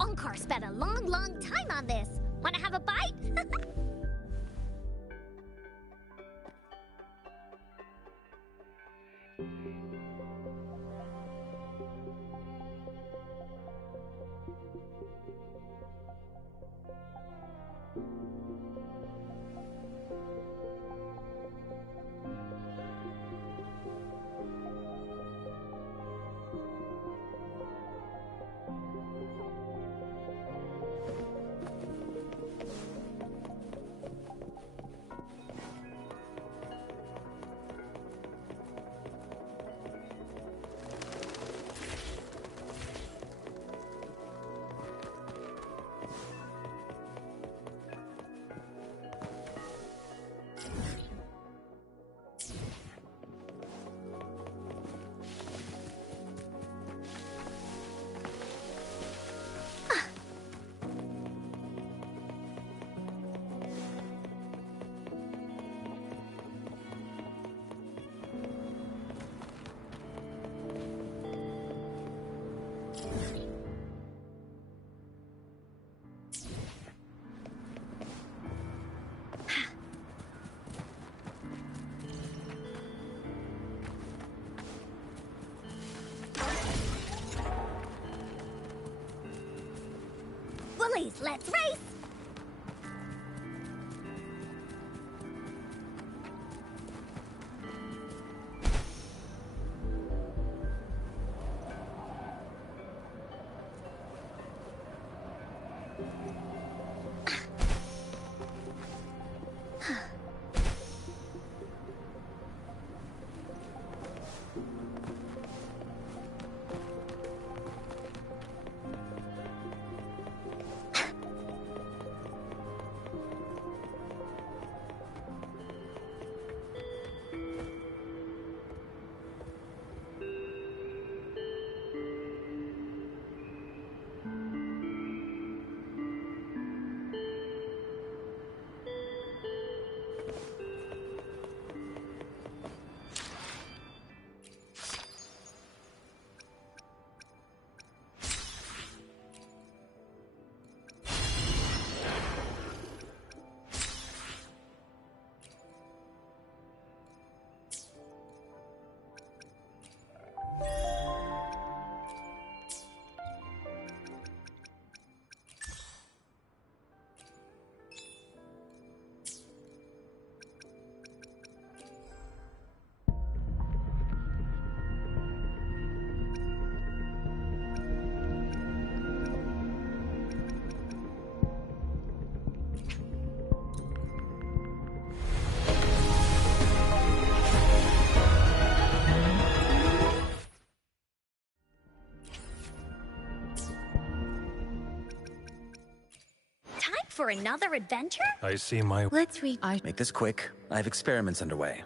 Onkar spent a long time on this. Wanna have a bite? Bullies, let's race! For another adventure? I see my... Let's read. Make this quick. I have experiments underway.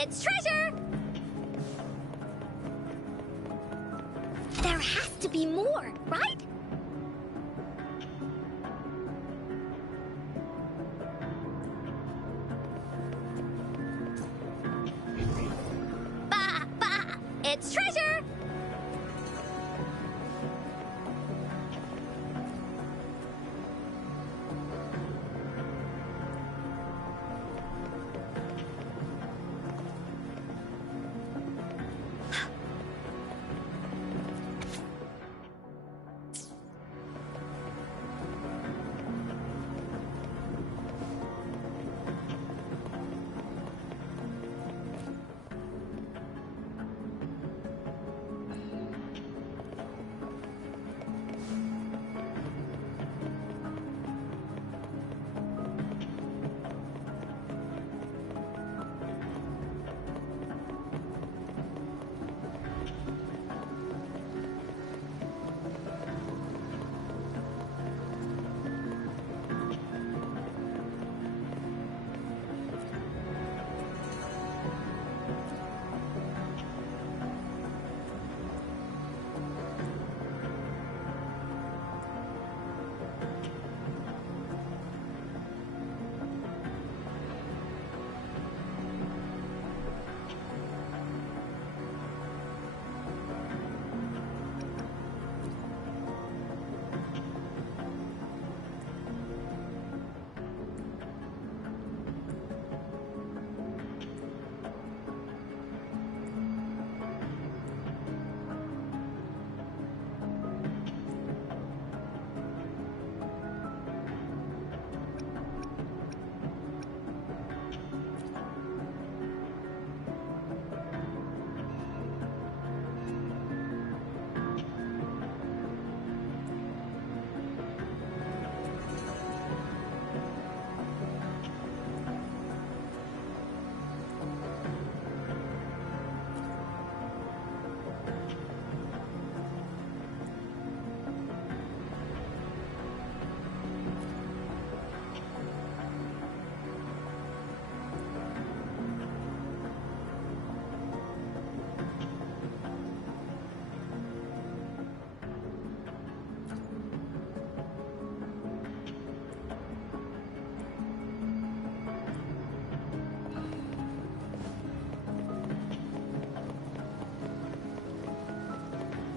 it's treasure! There has to be more, right? Bah, bah, it's treasure!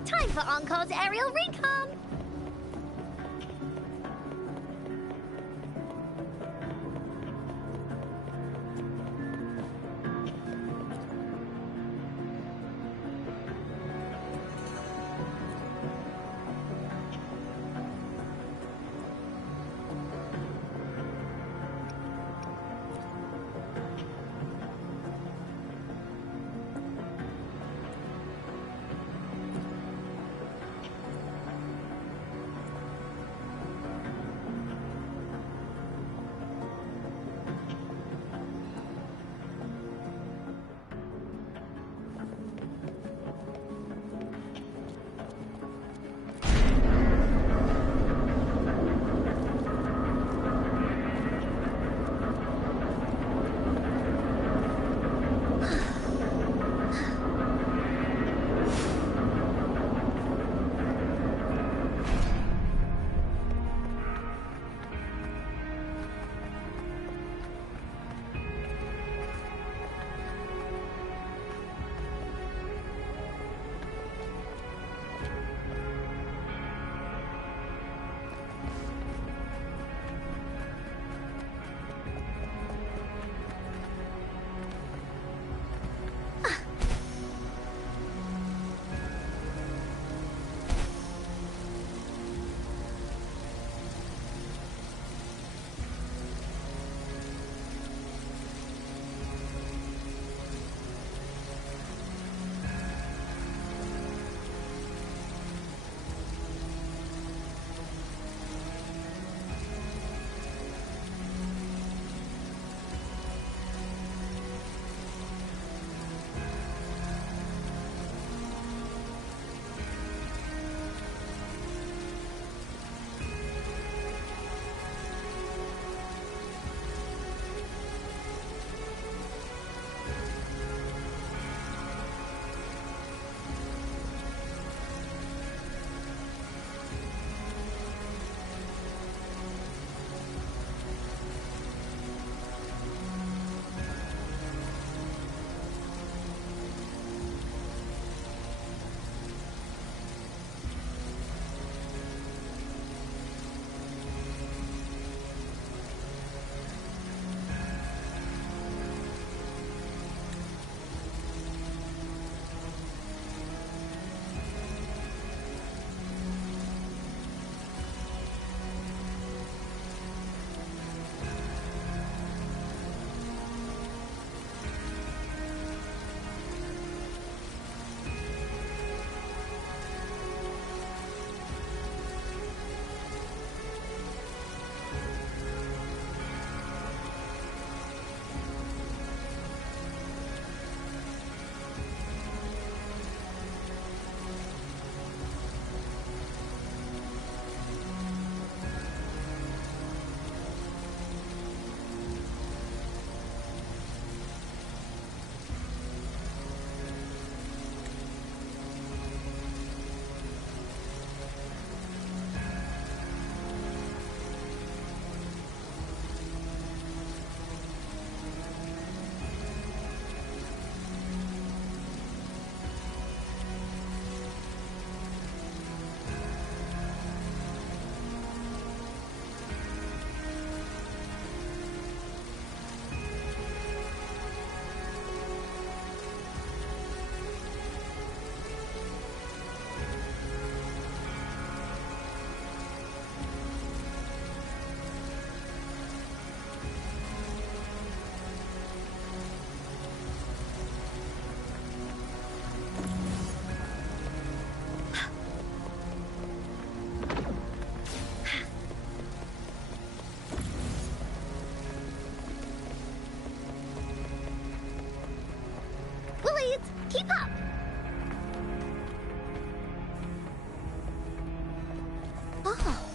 Time for Encore's aerial recon! Keep up! Oh.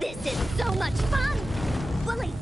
This is so much fun! Willie!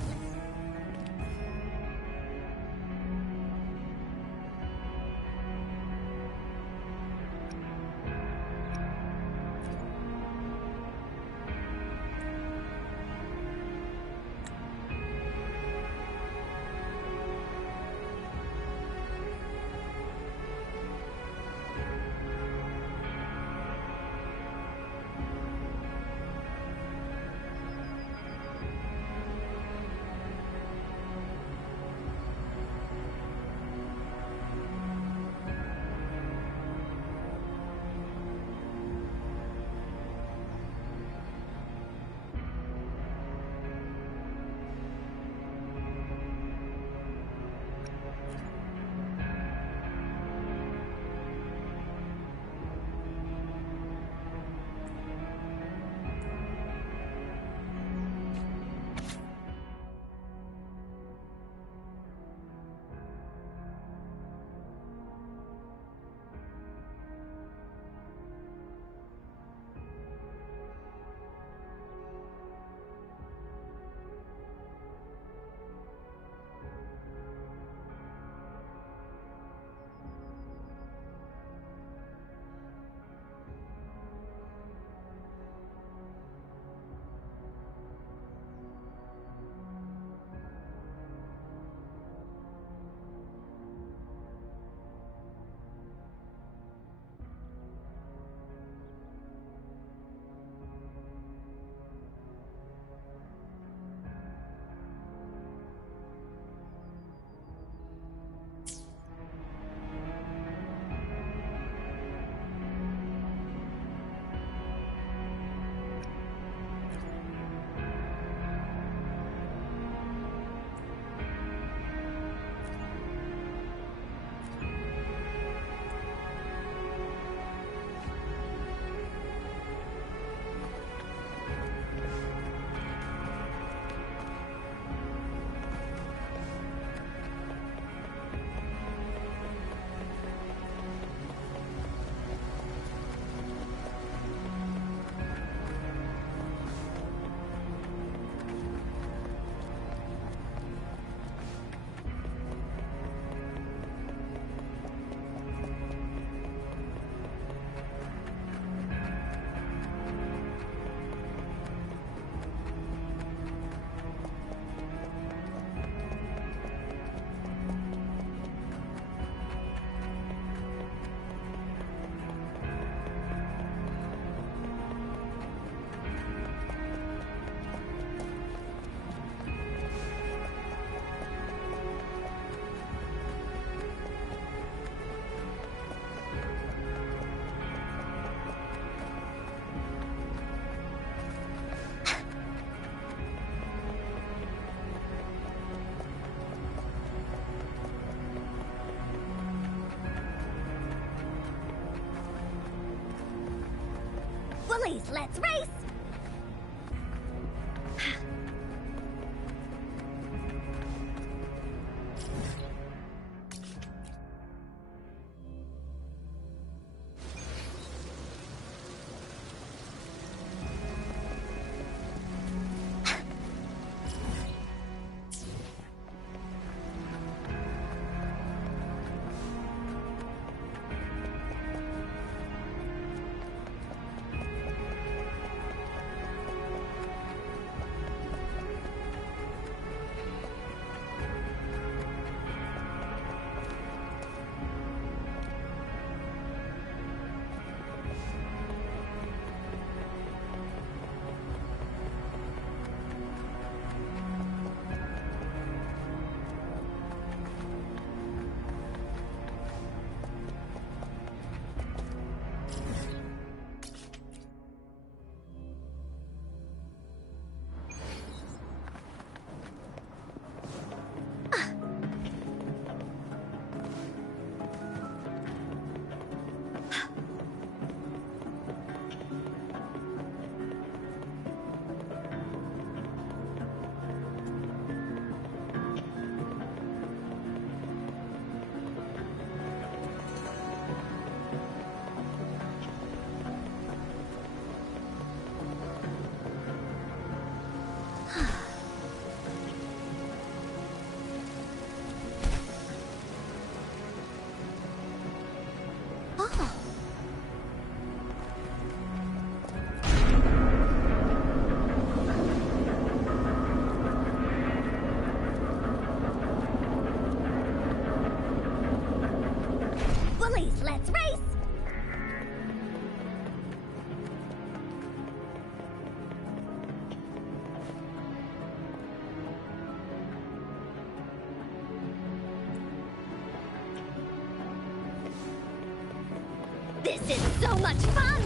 Bullies, let's race! This is so much fun!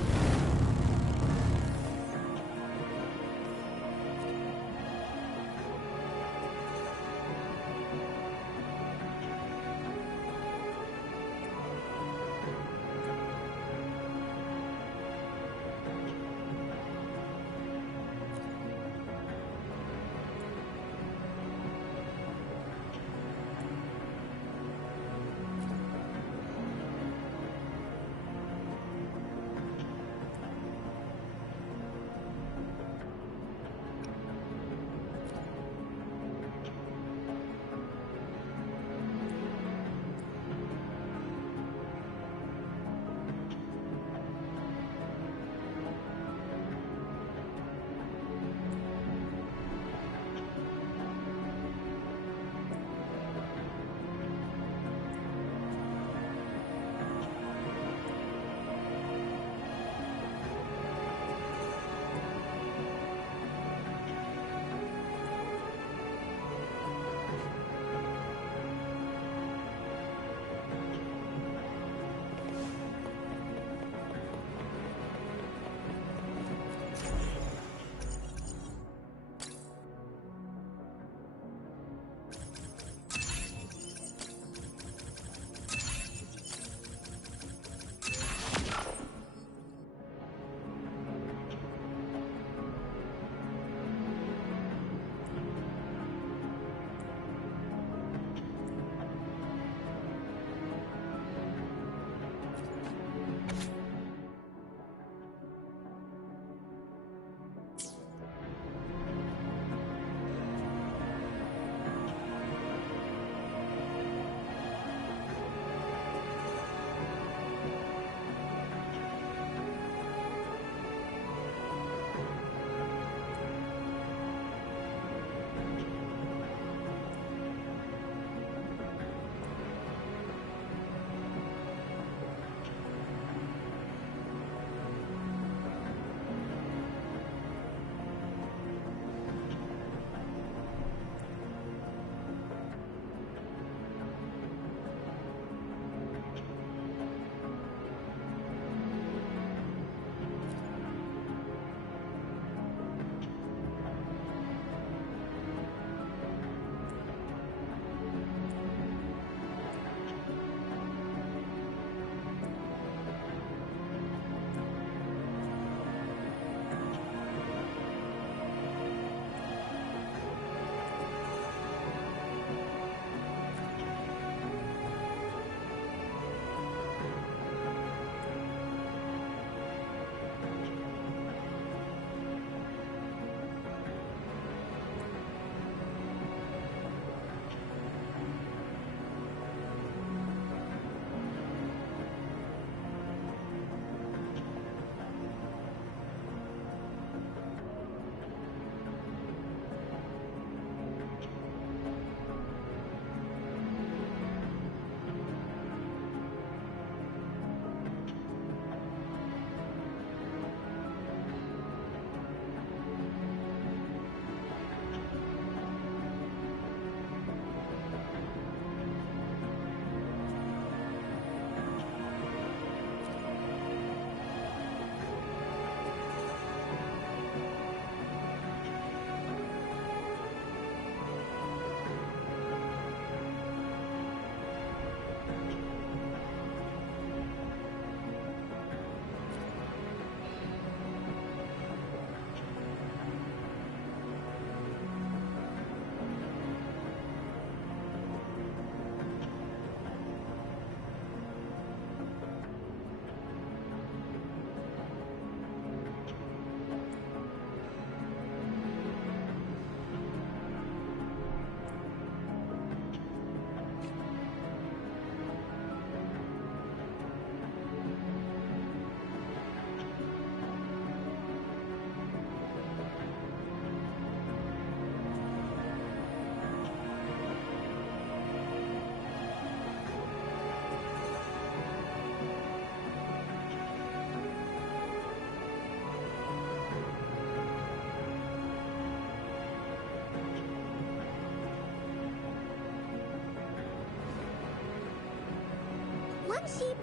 One sheep,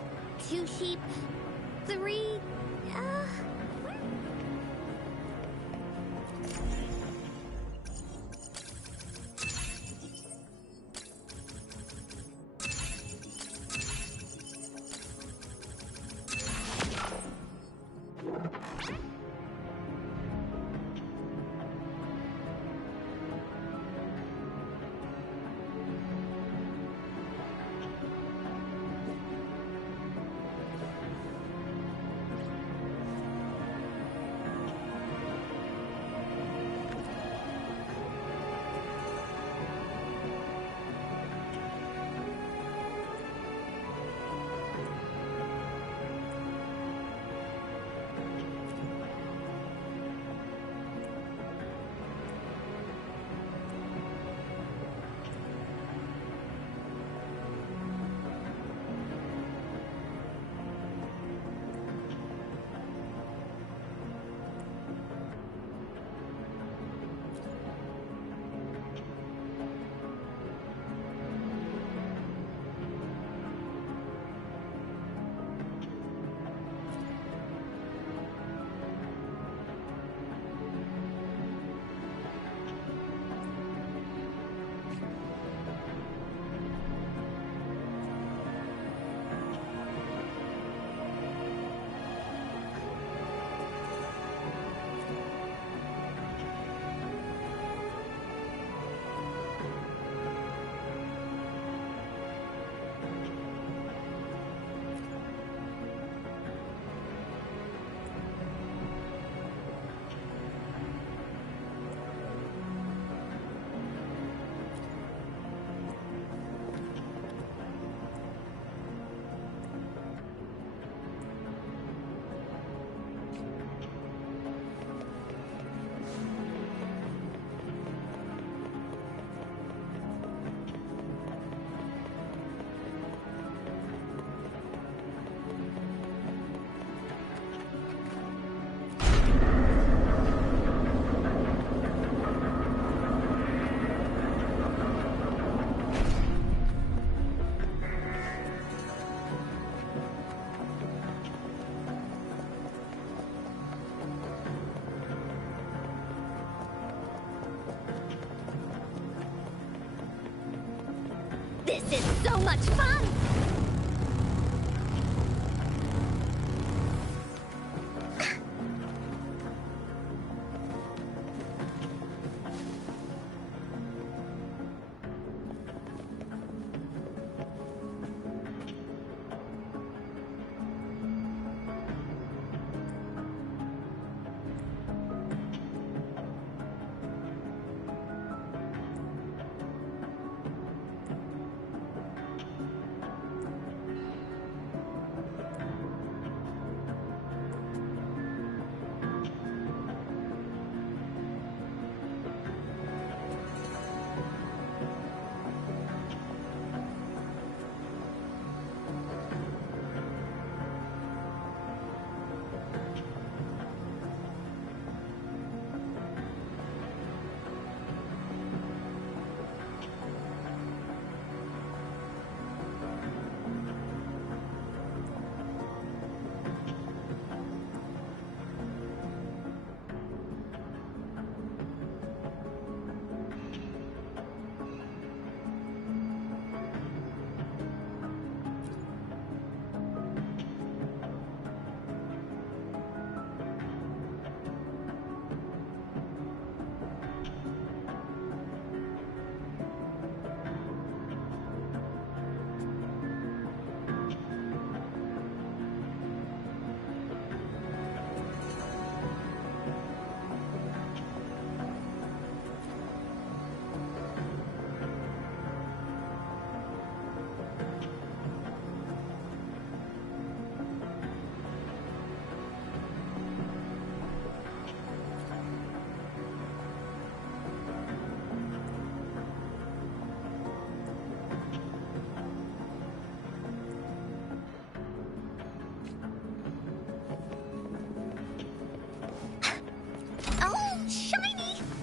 two sheep, 3... where? This is so much fun!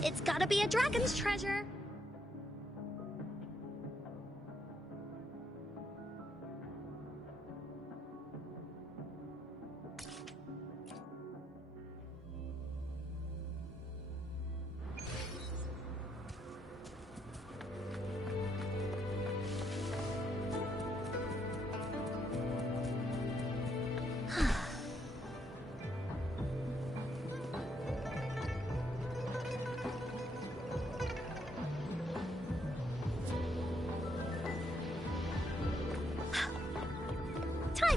It's gotta be a dragon's treasure.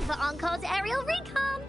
for Encore's aerial recon.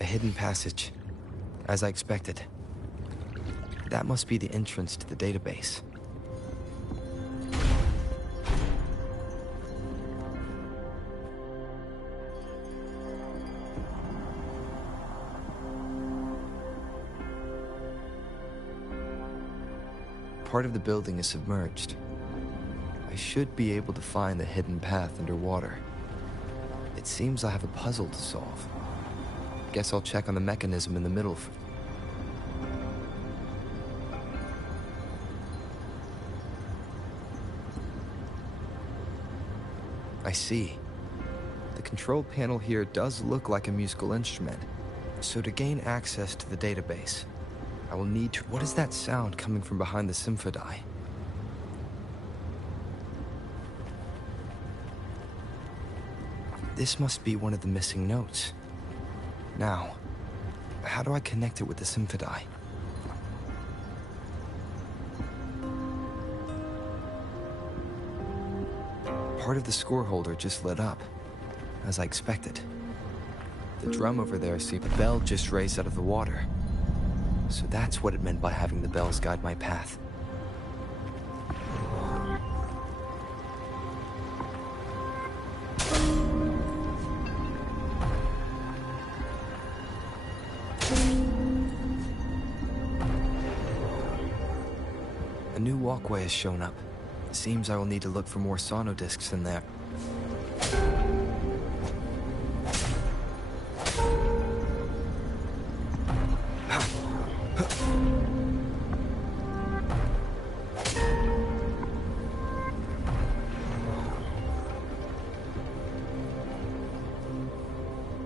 A hidden passage, as I expected. That must be the entrance to the database. Part of the building is submerged. I should be able to find the hidden path underwater. It seems I have a puzzle to solve. Guess I'll check on the mechanism in the middle. I see. The control panel here does look like a musical instrument. So to gain access to the database, I will need to... What is that sound coming from behind the symphodi? This must be one of the missing notes. Now, how do I connect it with the symphodi? Part of the score holder just lit up, as I expected. The drum over there seemed the bell just raised out of the water. So that's what it meant by having the bells guide my path. A new walkway has shown up. It seems I will need to look for more sono discs in there.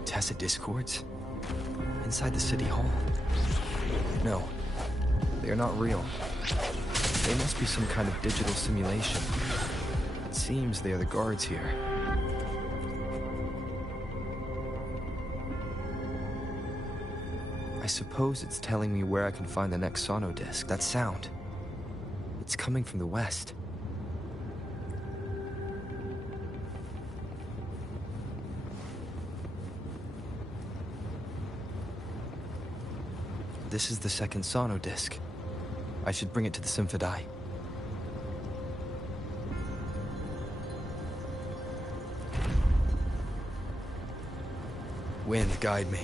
Tacit discords? Inside the city hall? No, they are not real. They must be some kind of digital simulation. It seems they are the guards here. I suppose it's telling me where I can find the next sono disc. That sound. It's coming from the west. This is the second sono disc. I should bring it to the Symphony. Wind, guide me.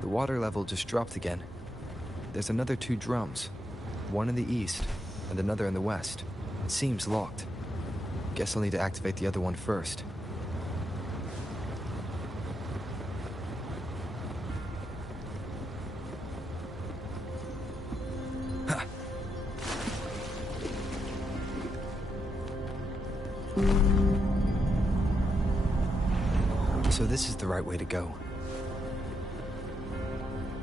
The water level just dropped again. There's another 2 drums. One in the east, and another in the west. It seems locked. Guess I'll need to activate the other one first. Ha. So this is the right way to go.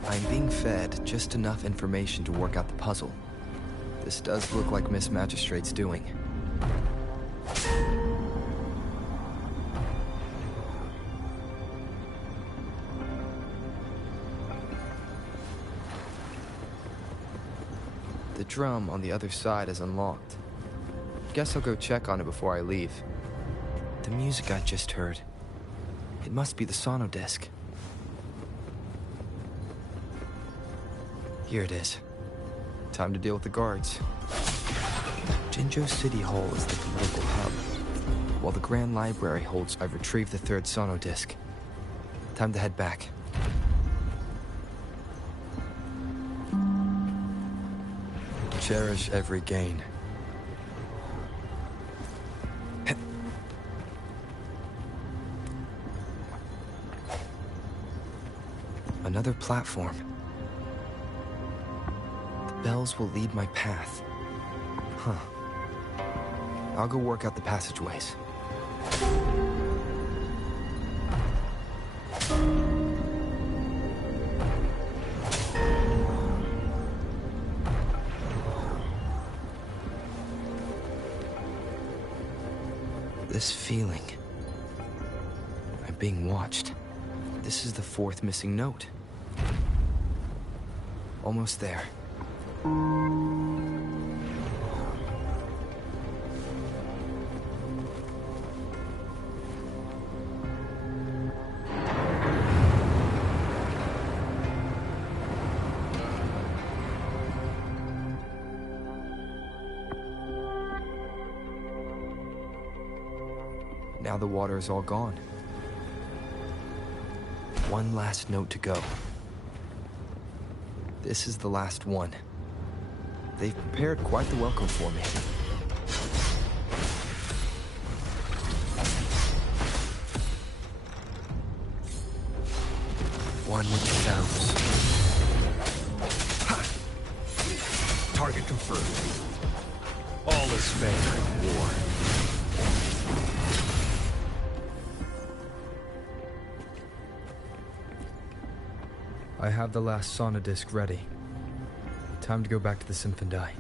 I'm being fed just enough information to work out the puzzle. This does look like Miss Magistrate's doing. The drum on the other side is unlocked. Guess I'll go check on it before I leave. The music I just heard. It must be the sono disc. Here it is. Time to deal with the guards. Jinzhou City Hall is the political hub, while the Grand Library holds I've retrieved the 3rd sono disc. Time to head back. Cherish every gain. Another platform. Bells will lead my path. Huh. I'll go work out the passageways. This feeling. I'm being watched. This is the 4th missing note. Almost there. Now the water is all gone. One last note to go. This is the last one. They've prepared quite the welcome for me. One with the sounds. Ha! Target confirmed. All is fair in war. I have the last sono disc ready. Time to go back to the Symphony.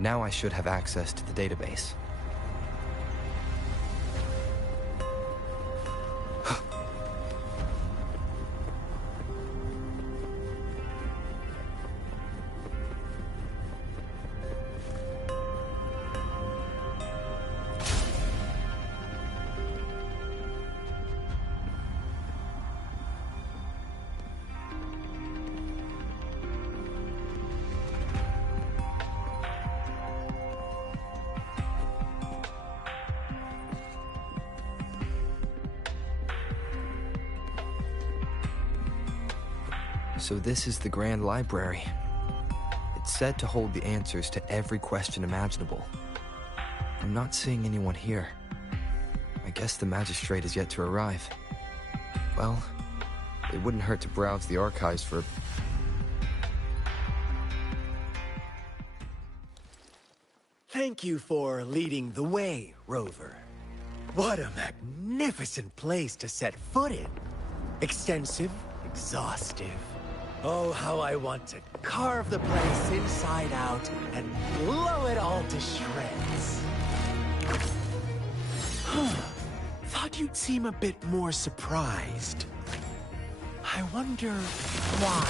Now I should have access to the database. So this is the Grand Library. It's said to hold the answers to every question imaginable. I'm not seeing anyone here. I guess the magistrate is yet to arrive. Well, it wouldn't hurt to browse the archives for... Thank you for leading the way, Rover. What a magnificent place to set foot in. Extensive, exhaustive. Oh, how I want to carve the place inside out and blow it all to shreds. Thought you'd seem a bit more surprised. I wonder why.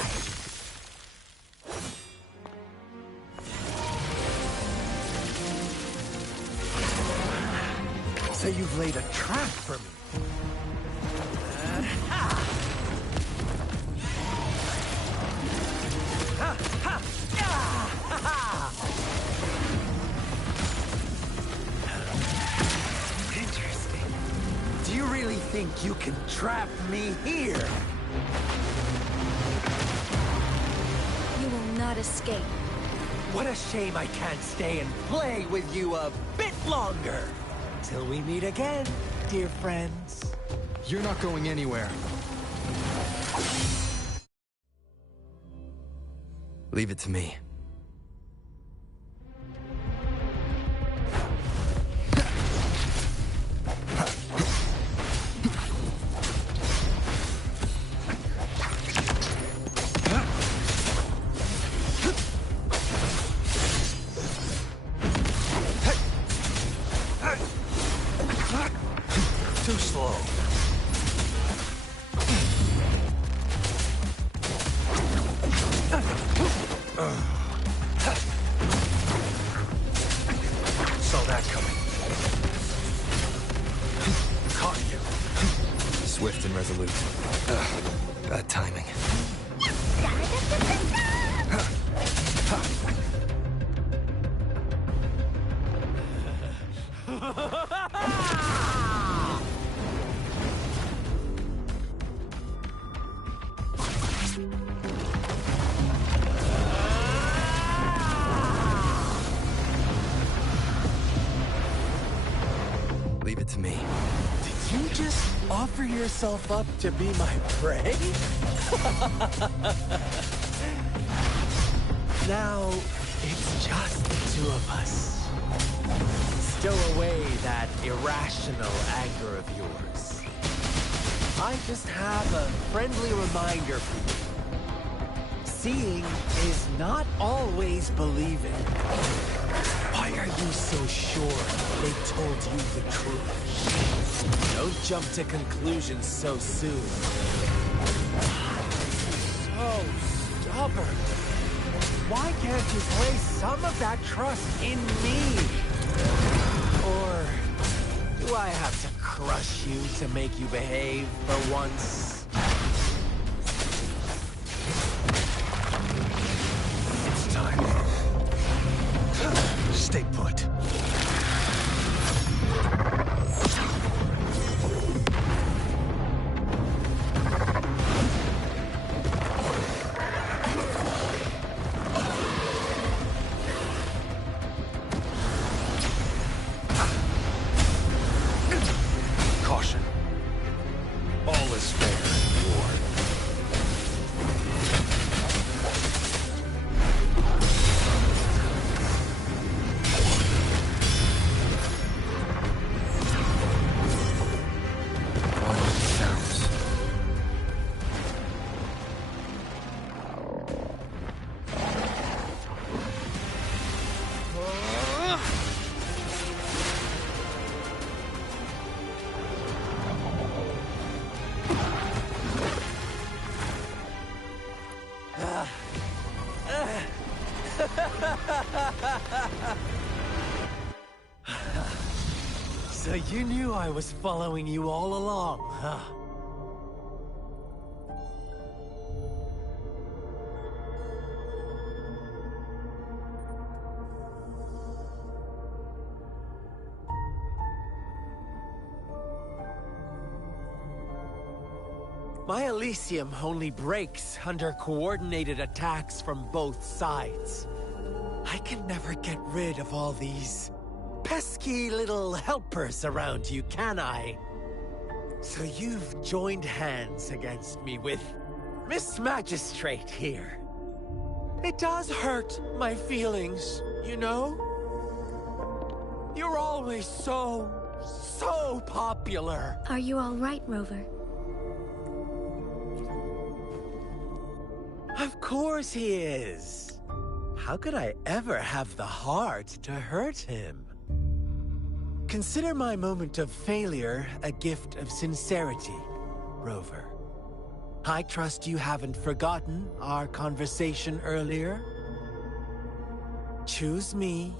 So you've laid a trap for me. Interesting. Do you really think you can trap me here? You will not escape. What a shame I can't stay and play with you a bit longer. Till we meet again, dear friends. You're not going anywhere. Leave it to me. Too slow. Saw that coming. Caught you. Swift and resolute. Bad timing. Leave it to me. Did you just offer yourself up to be my prey? Now, it's just the two of us. Stow away that irrational anger of yours. I just have a friendly reminder for you. Seeing is not always believing. Why are you so sure they told you the truth? Don't jump to conclusions so soon. So stubborn. Why can't you place some of that trust in me? Or do I have to crush you to make you behave for once? It's time. Stay put. Caution. All is fair. You knew I was following you all along, huh? My Elysium only breaks under coordinated attacks from both sides. I can never get rid of all these pesky little helpers around you, can I? So you've joined hands against me with Miss Magistrate here. It does hurt my feelings, you know? You're always so popular. Are you all right, Rover? Of course he is. How could I ever have the heart to hurt him? Consider my moment of failure a gift of sincerity, Rover. I trust you haven't forgotten our conversation earlier. Choose me.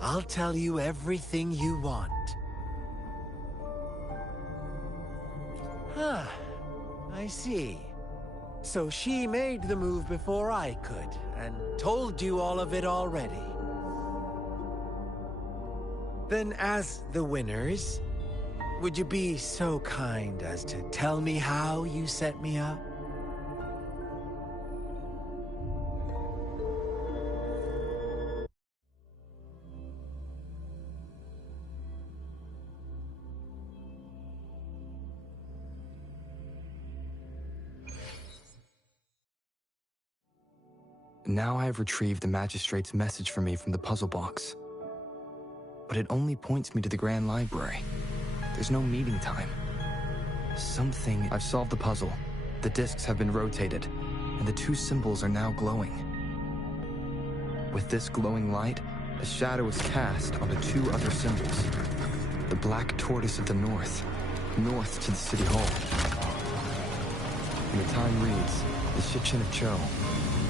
I'll tell you everything you want. Huh. I see. So she made the move before I could, and told you all of it already. Then as the winners, would you be so kind as to tell me how you set me up? Now I have retrieved the Magistrate's message for me from the puzzle box. But it only points me to the Grand Library. There's no meeting time. I've solved the puzzle. The discs have been rotated, and the two symbols are now glowing. With this glowing light, a shadow is cast onto two other symbols. The Black Tortoise of the North to the City Hall. And the time reads, the Shikshin of Cho,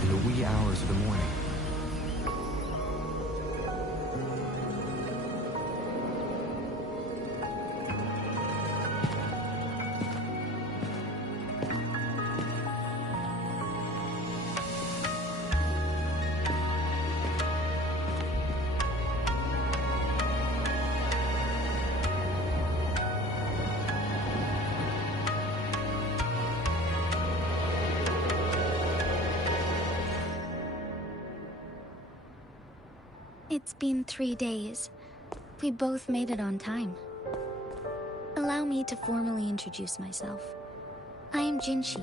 in the wee hours of the morning. It's been 3 days. We both made it on time. Allow me to formally introduce myself. I am Jinshi.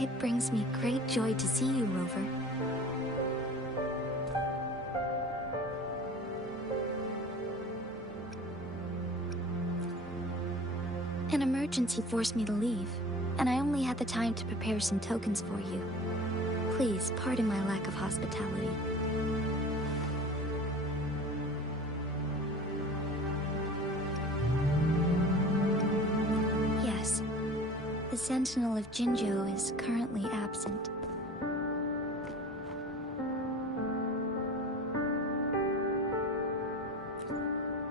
It brings me great joy to see you, Rover. An emergency forced me to leave, and I only had the time to prepare some tokens for you. Please pardon my lack of hospitality. The Sentinel of Jinzhou is currently absent.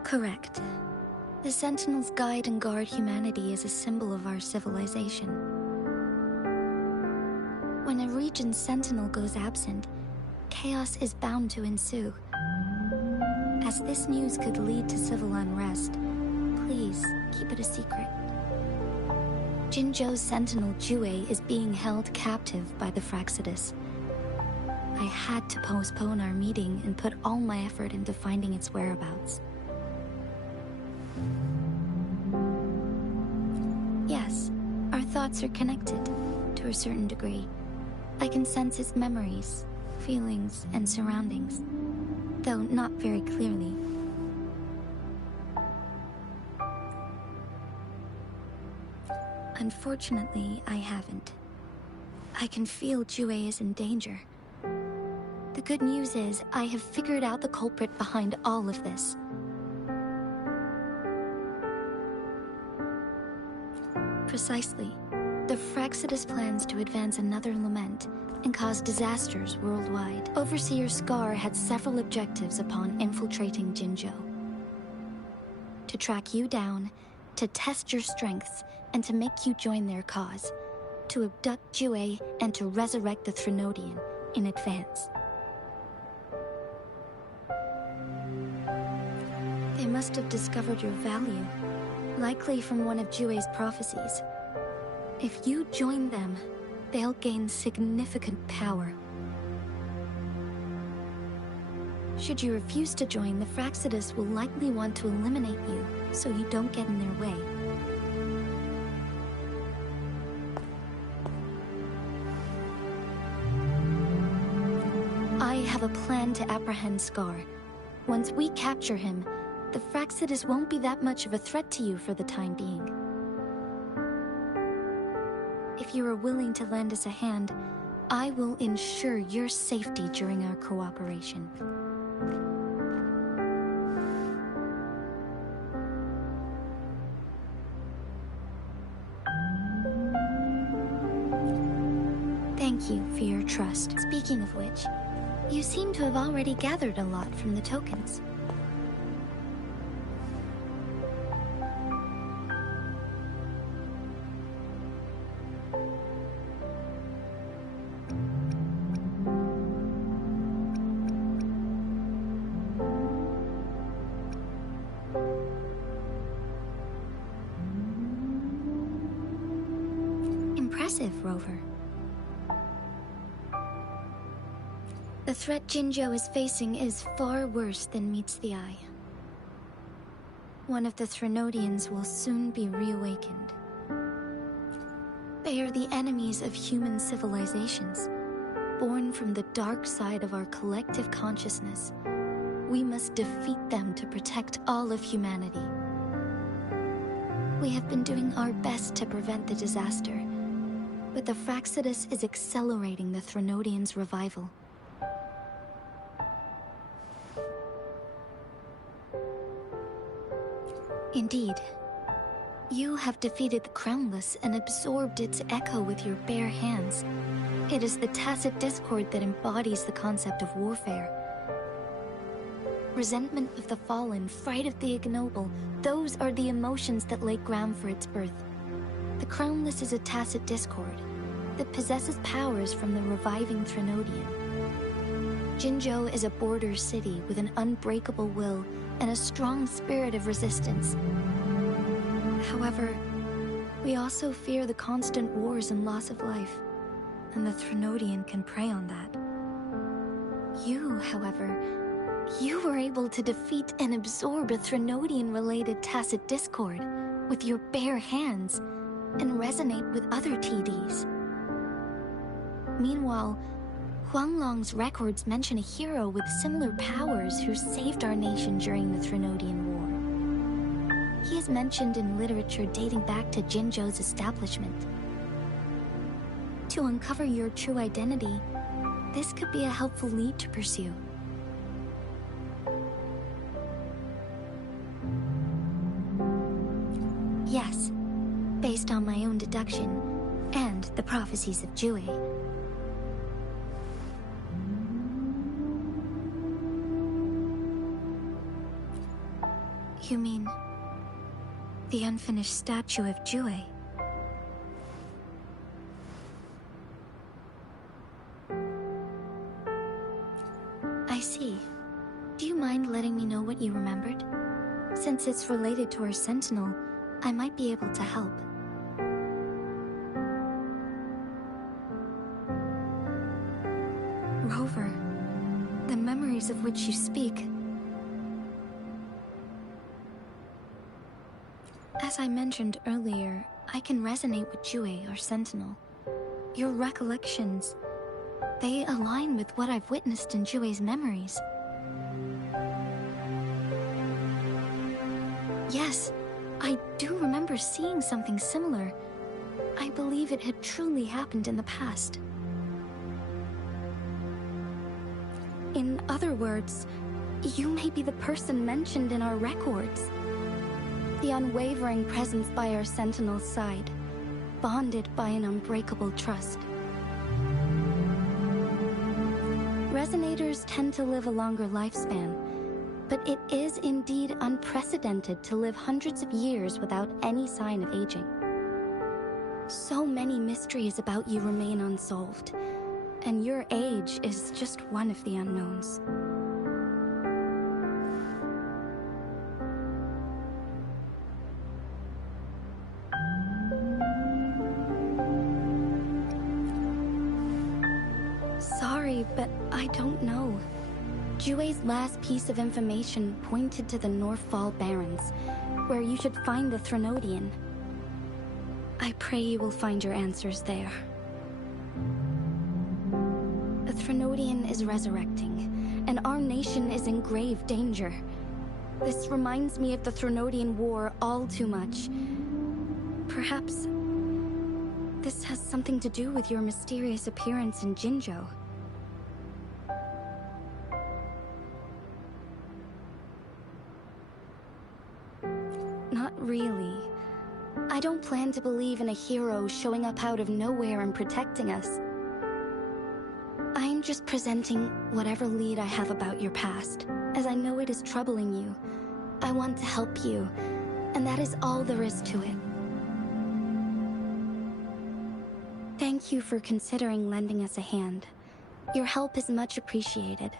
Correct. The Sentinels guide and guard humanity as a symbol of our civilization. When a region's Sentinel goes absent, chaos is bound to ensue. As this news could lead to civil unrest, please keep it a secret. Jinzhou's Sentinel Jue is being held captive by the Fraxidus. I had to postpone our meeting and put all my effort into finding its whereabouts. Yes, our thoughts are connected, to a certain degree. I can sense his memories, feelings, and surroundings, though not very clearly. Unfortunately, I haven't. I can feel Jue is in danger. The good news is, I have figured out the culprit behind all of this. Precisely. The Fraxidus plans to advance another lament and cause disasters worldwide. Overseer Scar had several objectives upon infiltrating Jinzhou. to track you down, to test your strengths, and to make you join their cause. To abduct Jue and to resurrect the Threnodian in advance. They must have discovered your value, likely from one of Jue's prophecies. If you join them, they'll gain significant power. Should you refuse to join, the Fraxidus will likely want to eliminate you, so you don't get in their way. I have a plan to apprehend Scar. Once we capture him, the Fraxidus won't be that much of a threat to you for the time being. If you are willing to lend us a hand, I will ensure your safety during our cooperation. Thank you for your trust. Speaking of which, you seem to have already gathered a lot from the tokens. Impressive, Rover. The threat Jinzhou is facing is far worse than meets the eye. One of the Threnodians will soon be reawakened. They are the enemies of human civilizations, born from the dark side of our collective consciousness. We must defeat them to protect all of humanity. We have been doing our best to prevent the disaster, but the Fraxidus is accelerating the Threnodians' revival. Indeed. You have defeated the Crownless and absorbed its echo with your bare hands. It is the tacit discord that embodies the concept of warfare. Resentment of the fallen, fright of the ignoble, those are the emotions that lay ground for its birth. The Crownless is a tacit discord that possesses powers from the reviving Threnodian. Jinzhou is a border city with an unbreakable will and a strong spirit of resistance. However, we also fear the constant wars and loss of life, and the Threnodian can prey on that. You, however, you were able to defeat and absorb a Threnodian-related tacit discord with your bare hands and resonate with other TDs. Meanwhile, Huanglong's records mention a hero with similar powers who saved our nation during the Threnodian War. He is mentioned in literature dating back to Jinzhou's establishment. To uncover your true identity, this could be a helpful lead to pursue. Yes, based on my own deduction and the prophecies of Jue. You mean the unfinished statue of Jue? I see. Do you mind letting me know what you remembered? Since it's related to our sentinel, I might be able to help. Rover, the memories of which you speak. As I mentioned earlier, I can resonate with Jue, our sentinel. Your recollections, they align with what I've witnessed in Jue's memories. Yes, I do remember seeing something similar. I believe it had truly happened in the past. In other words, you may be the person mentioned in our records. The unwavering presence by our sentinel's side, bonded by an unbreakable trust. Resonators tend to live a longer lifespan, but it is indeed unprecedented to live hundreds of years without any sign of aging. So many mysteries about you remain unsolved, and your age is just one of the unknowns. Sorry, but I don't know. Jue's last piece of information pointed to the Northfall Barrens, where you should find the Threnodian. I pray you will find your answers there. The Threnodian is resurrecting, and our nation is in grave danger. This reminds me of the Threnodian War all too much. Perhaps this has something to do with your mysterious appearance in Jinzhou. Not really. I don't plan to believe in a hero showing up out of nowhere and protecting us. I'm just presenting whatever lead I have about your past, as I know it is troubling you. I want to help you, and that is all there is to it. Thank you for considering lending us a hand. Your help is much appreciated.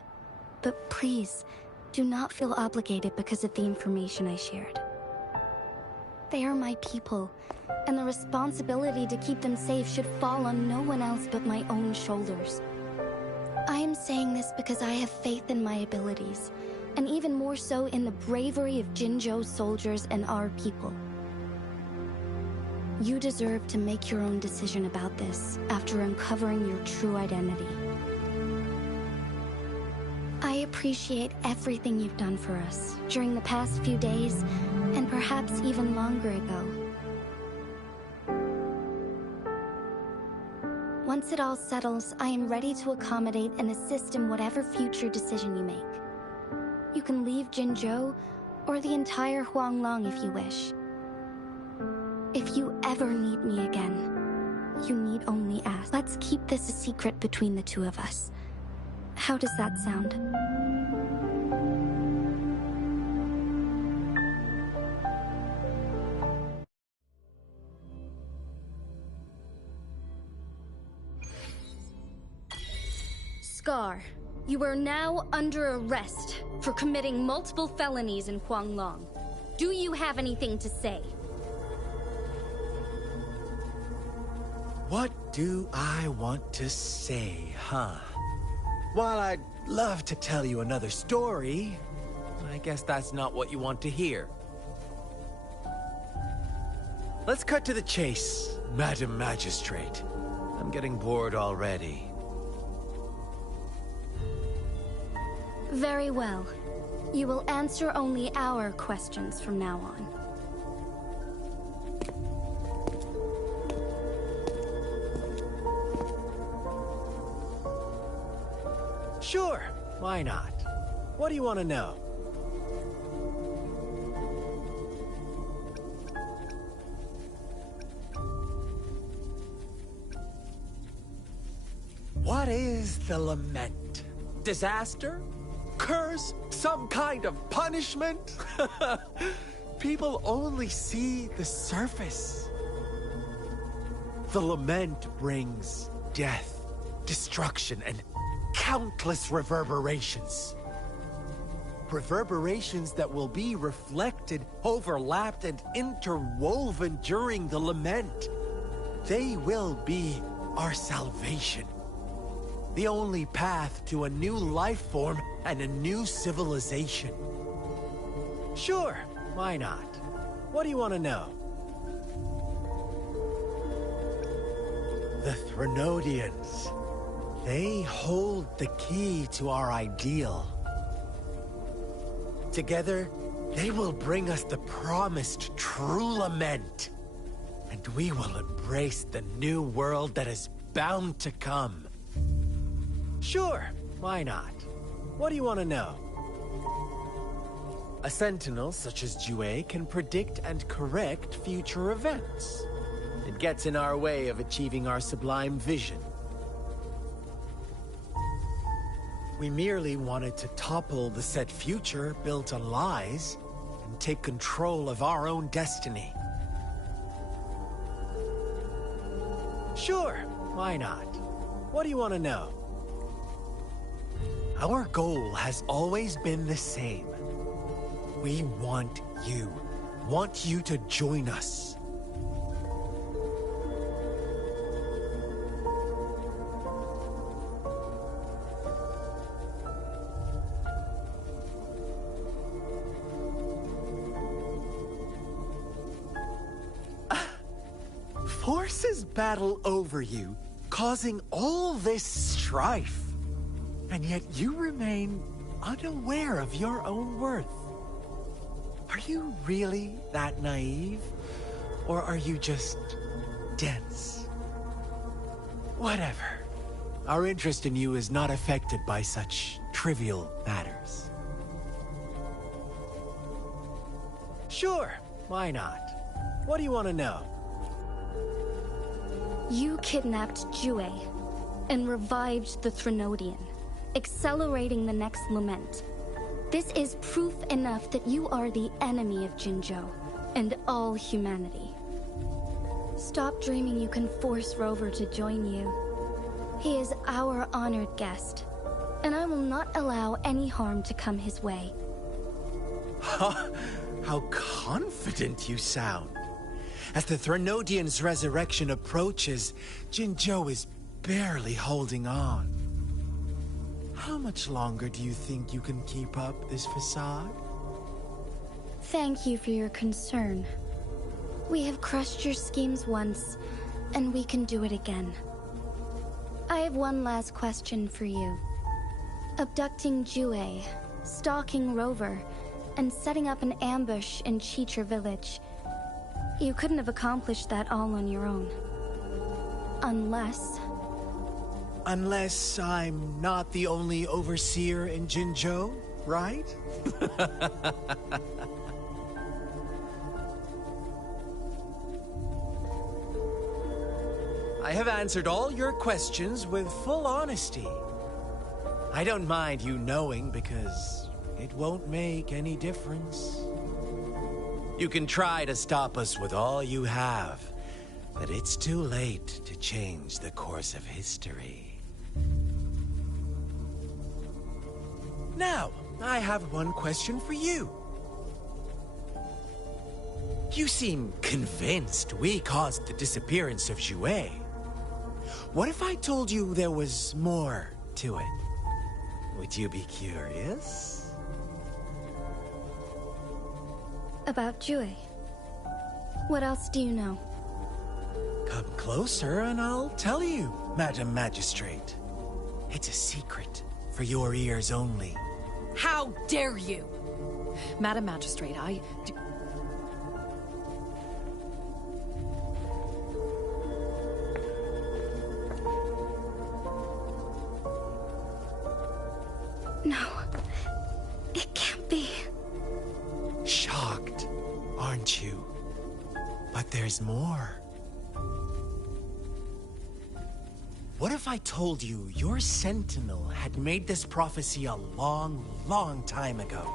But please, do not feel obligated because of the information I shared. They are my people, and the responsibility to keep them safe should fall on no one else but my own shoulders. I am saying this because I have faith in my abilities, and even more so in the bravery of Jinzhou soldiers and our people. You deserve to make your own decision about this after uncovering your true identity. I appreciate everything you've done for us during the past few days, and perhaps even longer ago. Once it all settles, I am ready to accommodate and assist in whatever future decision you make. You can leave Jinzhou, or the entire Huanglong if you wish. If you ever need me again, you need only ask. Let's keep this a secret between the two of us. How does that sound? Scar, you are now under arrest for committing multiple felonies in Huanglong. Do you have anything to say? What do I want to say, huh? While I'd love to tell you another story, I guess that's not what you want to hear. Let's cut to the chase, Madam Magistrate. I'm getting bored already. Very well. You will answer only our questions from now on. Sure, why not? What do you want to know? What is the lament? Disaster? Curse? Some kind of punishment? People only see the surface. The lament brings death, destruction, and countless reverberations. Reverberations that will be reflected, overlapped, and interwoven during the lament. They will be our salvation. The only path to a new life form and a new civilization. Sure, why not? What do you want to know? The Threnodians. They hold the key to our ideal. Together, they will bring us the promised true lament. And we will embrace the new world that is bound to come. Sure, why not? What do you want to know? A sentinel such as Jue can predict and correct future events. It gets in our way of achieving our sublime vision. We merely wanted to topple the set future built on lies and take control of our own destiny. Sure, why not? What do you want to know? Our goal has always been the same. We want you to join us. Forces battle over you, causing all this strife. And yet you remain unaware of your own worth. Are you really that naive? Or are you just dense? Whatever. Our interest in you is not affected by such trivial matters. Sure, why not? What do you want to know? You kidnapped Jue and revived the Threnodian, accelerating the next lament. This is proof enough that you are the enemy of Jinzhou and all humanity. Stop dreaming you can force Rover to join you. He is our honored guest, and I will not allow any harm to come his way. How confident you sound. As the Threnodian's resurrection approaches, Jinzhou is barely holding on. How much longer do you think you can keep up this facade? Thank you for your concern. We have crushed your schemes once, and we can do it again. I have one last question for you. Abducting Jue, stalking Rover, and setting up an ambush in Chicher village. You couldn't have accomplished that all on your own. Unless... Unless I'm not the only overseer in Jinzhou, right? I have answered all your questions with full honesty. I don't mind you knowing because it won't make any difference. You can try to stop us with all you have, but it's too late to change the course of history. Now, I have one question for you. You seem convinced we caused the disappearance of Jue. What if I told you there was more to it? Would you be curious? About Jue. What else do you know? Come closer and I'll tell you, Madam Magistrate. It's a secret for your ears only. How dare you! Madam Magistrate, No. It can't be. Shocked, aren't you? But there's more. What if I told you your Sentinel had made this prophecy a long, long time ago?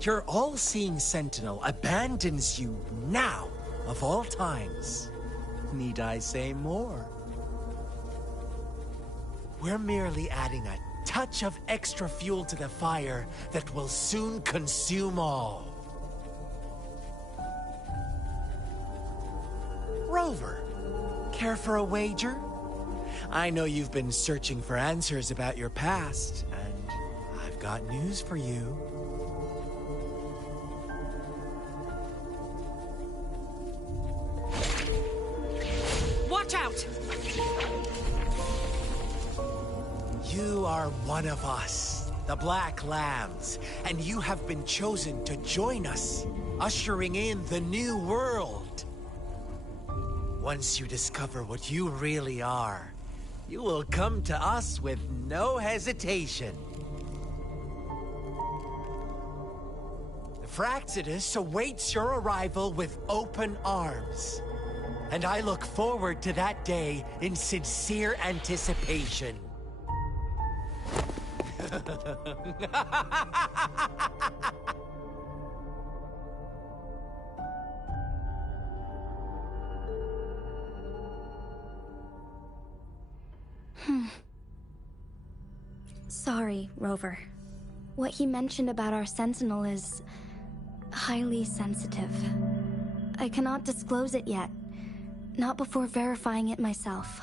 Your all-seeing Sentinel abandons you now, of all times. Need I say more? We're merely adding a touch of extra fuel to the fire that will soon consume all. Rover, care for a wager? I know you've been searching for answers about your past, and I've got news for you. watch out! You are one of us, the Black Lambs, and you have been chosen to join us, ushering in the new world. Once you discover what you really are, you will come to us with no hesitation. The Fraxidus awaits your arrival with open arms, and I look forward to that day in sincere anticipation. Sorry, Rover. What he mentioned about our Sentinel is highly sensitive. I cannot disclose it yet, not before verifying it myself.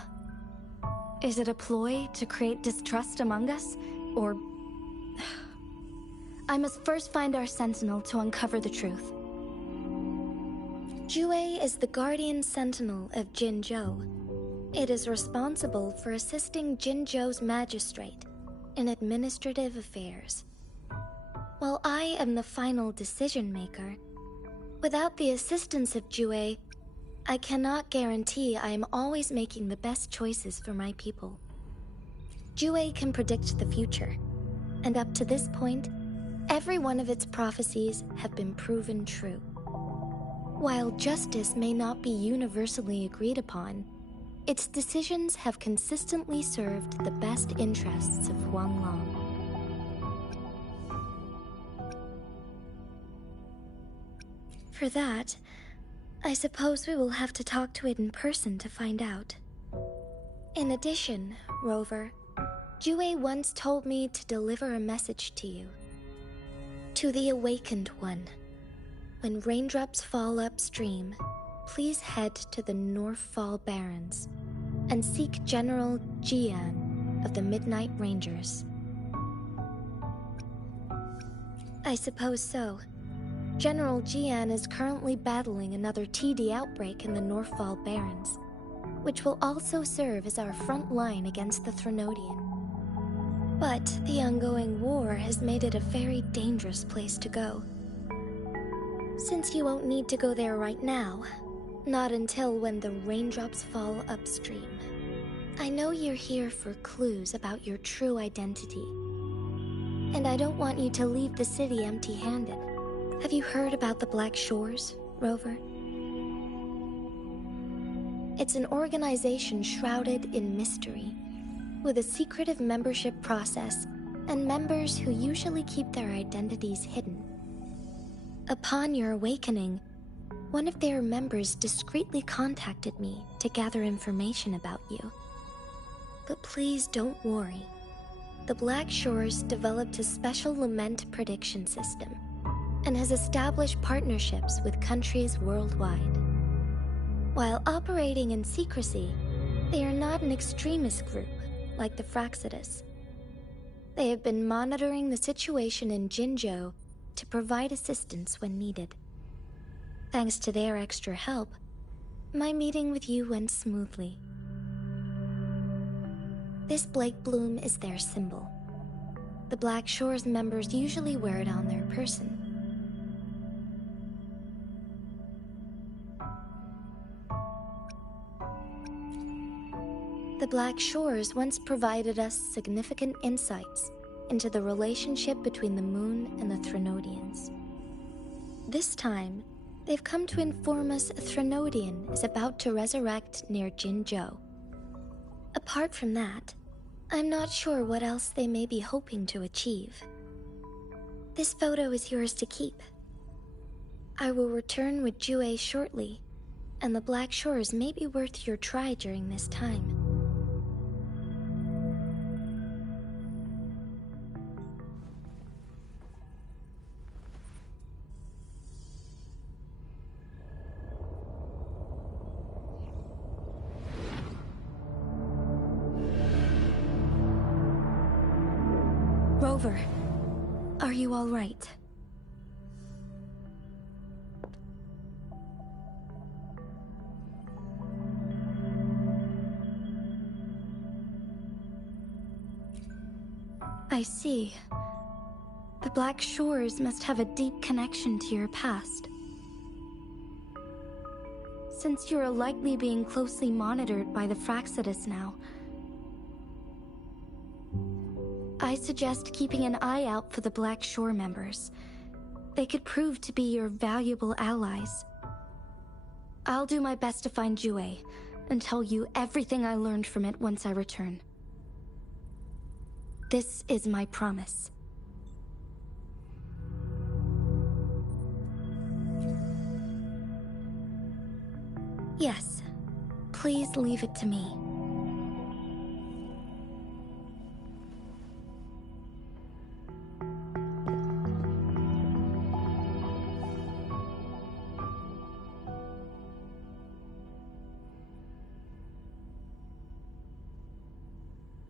Is it a ploy to create distrust among us, or... I must first find our Sentinel to uncover the truth. Jue is the Guardian Sentinel of Jinzhou. It is responsible for assisting Jinzhou's magistrate in administrative affairs. While I am the final decision maker, without the assistance of Jue, I cannot guarantee I am always making the best choices for my people. Jue can predict the future, and up to this point, every one of its prophecies have been proven true. While justice may not be universally agreed upon, its decisions have consistently served the best interests of Huanglong. For that, I suppose we will have to talk to it in person to find out. In addition, Rover, Jue once told me to deliver a message to you. To the Awakened One. When raindrops fall upstream, please head to the Northfall Barrens and seek General Jian of the Midnight Rangers. I suppose so. General Jian is currently battling another TD outbreak in the Northfall Barrens, which will also serve as our front line against the Threnodian. But the ongoing war has made it a very dangerous place to go. Since you won't need to go there right now, not until when the raindrops fall upstream. I know you're here for clues about your true identity. And I don't want you to leave the city empty-handed. Have you heard about the Black Shores, Rover? It's an organization shrouded in mystery, with a secretive membership process and members who usually keep their identities hidden. Upon your awakening, one of their members discreetly contacted me to gather information about you. But please don't worry. The Black Shores developed a special lament prediction system and has established partnerships with countries worldwide. While operating in secrecy, they are not an extremist group like the Fraxidus. They have been monitoring the situation in Jinzhou to provide assistance when needed. Thanks to their extra help, my meeting with you went smoothly. This Blake Bloom is their symbol. The Black Shores members usually wear it on their person. The Black Shores once provided us significant insights into the relationship between the moon and the Threnodians. This time, they've come to inform us a Threnodian is about to resurrect near Jinzhou. Apart from that, I'm not sure what else they may be hoping to achieve. This photo is yours to keep. I will return with Jue shortly, and the Black Shores may be worth your try during this time. Rover, are you all right? I see. The Black Shores must have a deep connection to your past. Since you're likely being closely monitored by the Fraxidus now, I suggest keeping an eye out for the Black Shore members. They could prove to be your valuable allies. I'll do my best to find Jue and tell you everything I learned from it once I return. This is my promise. Yes, please leave it to me.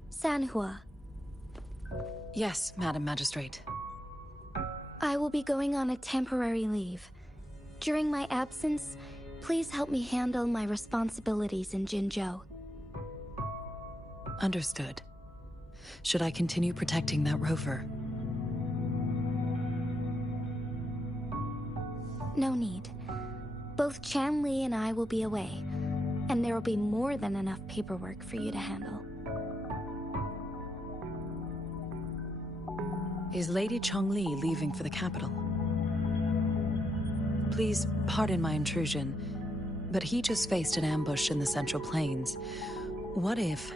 Sanhua, Yes, Madam Magistrate. I will be going on a temporary leave. During my absence, please help me handle my responsibilities in Jinzhou. Understood. Should I continue protecting that rover? No need. Both Chan Li and I will be away, and there will be more than enough paperwork for you to handle. Is Lady Chongli leaving for the capital? Please pardon my intrusion, but he just faced an ambush in the Central Plains. What if...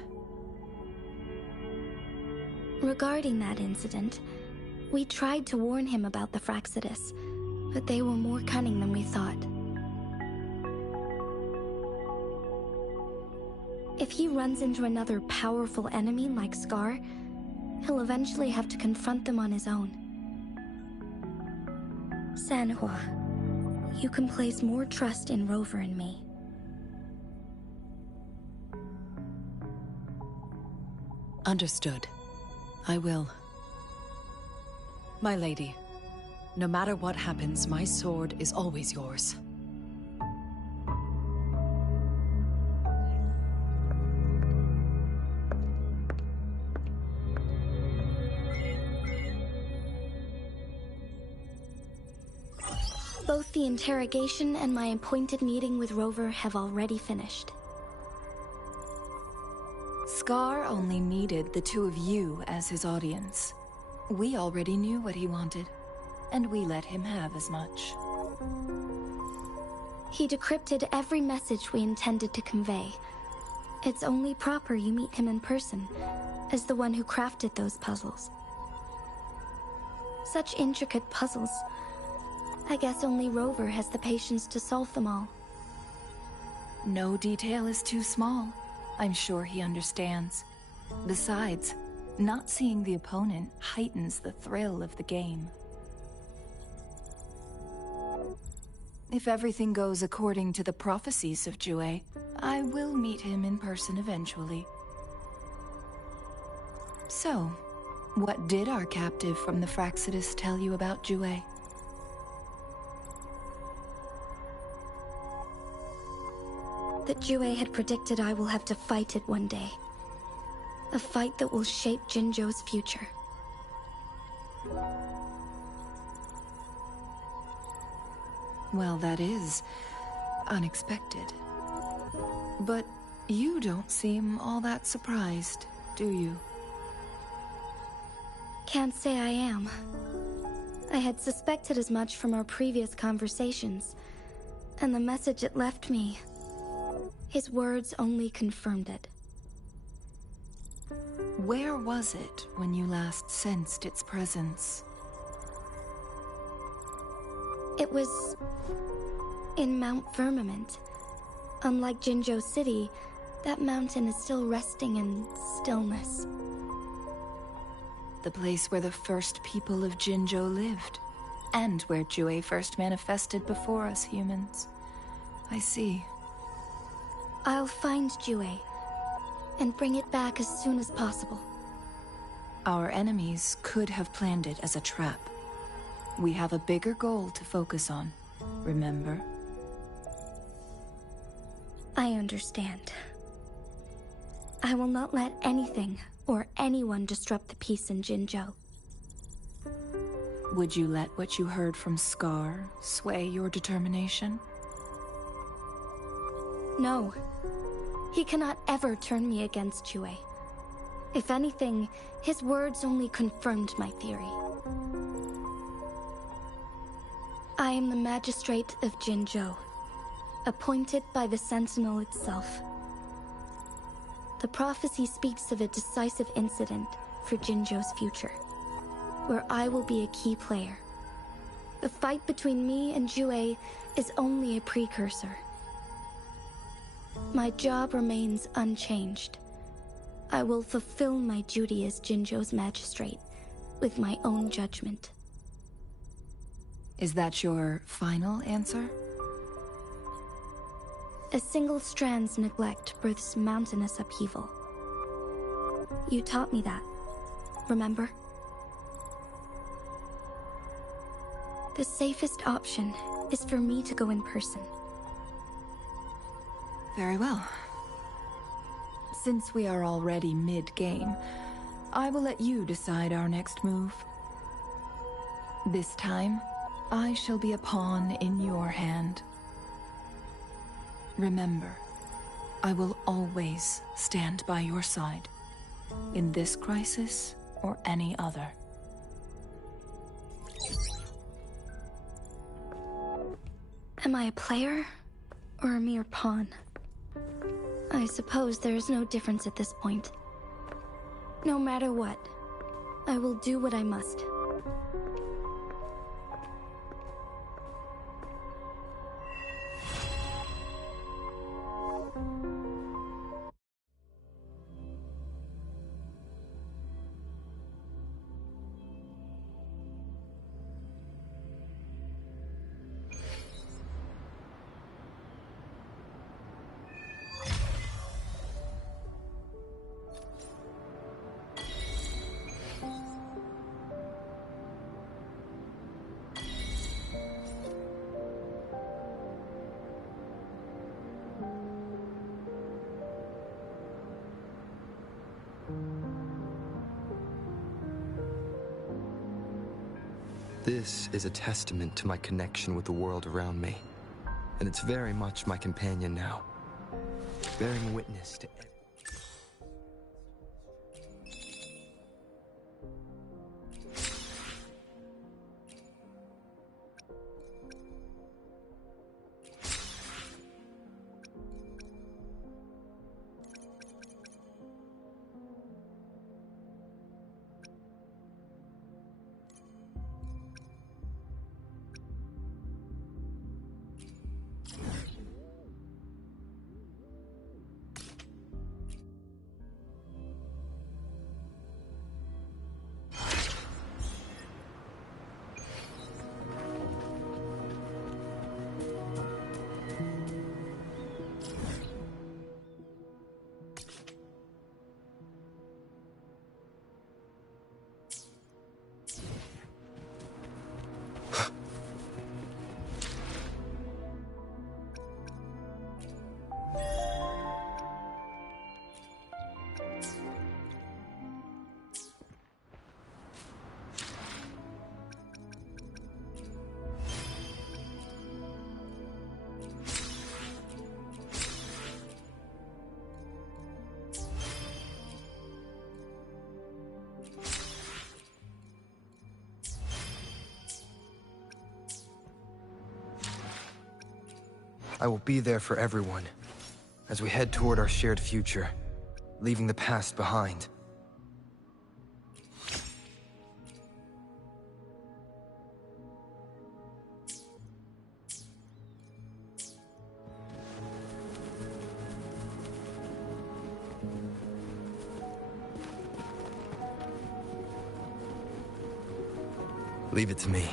Regarding that incident, we tried to warn him about the Fraxidus, but they were more cunning than we thought. If he runs into another powerful enemy like Scar, he'll eventually have to confront them on his own. Sanhua, you can place more trust in Rover and me. Understood. I will. My lady, no matter what happens, my sword is always yours. Both the interrogation and my appointed meeting with Rover have already finished. Scar only needed the two of you as his audience. We already knew what he wanted, and we let him have as much. He decrypted every message we intended to convey. It's only proper you meet him in person, as the one who crafted those puzzles. Such intricate puzzles. I guess only Rover has the patience to solve them all. No detail is too small. I'm sure he understands. Besides, not seeing the opponent heightens the thrill of the game. If everything goes according to the prophecies of Jue, I will meet him in person eventually. So, what did our captive from the Fraxidus tell you about Jue? That Jue had predicted I will have to fight it one day. A fight that will shape Jinzhou's future. Well, that is unexpected. But you don't seem all that surprised, do you? Can't say I am. I had suspected as much from our previous conversations, and the message it left me, his words only confirmed it. Where was it when you last sensed its presence? It was in Mount Firmament. Unlike Jinzhou City, that mountain is still resting in stillness. The place where the first people of Jinzhou lived, and where Jue first manifested before us humans. I see. I'll find Jue, and bring it back as soon as possible. Our enemies could have planned it as a trap. We have a bigger goal to focus on, remember? I understand. I will not let anything or anyone disrupt the peace in Jinzhou. Would you let what you heard from Scar sway your determination? No. He cannot ever turn me against Jue. If anything, his words only confirmed my theory. I am the Magistrate of Jinzhou, appointed by the Sentinel itself. The prophecy speaks of a decisive incident for Jinzhou's future, where I will be a key player. The fight between me and Jue is only a precursor. My job remains unchanged. I will fulfill my duty as Jinzhou's magistrate with my own judgment. Is that your final answer? A single strand's neglect births mountainous upheaval. You taught me that, remember? The safest option is for me to go in person. Very well. Since we are already mid-game, I will let you decide our next move. This time, I shall be a pawn in your hand. Remember, I will always stand by your side, in this crisis or any other. Am I a player or a mere pawn? I suppose there is no difference at this point. No matter what, I will do what I must. This is a testament to my connection with the world around me, and it's very much my companion now, bearing witness to I will be there for everyone, as we head toward our shared future, leaving the past behind. Leave it to me.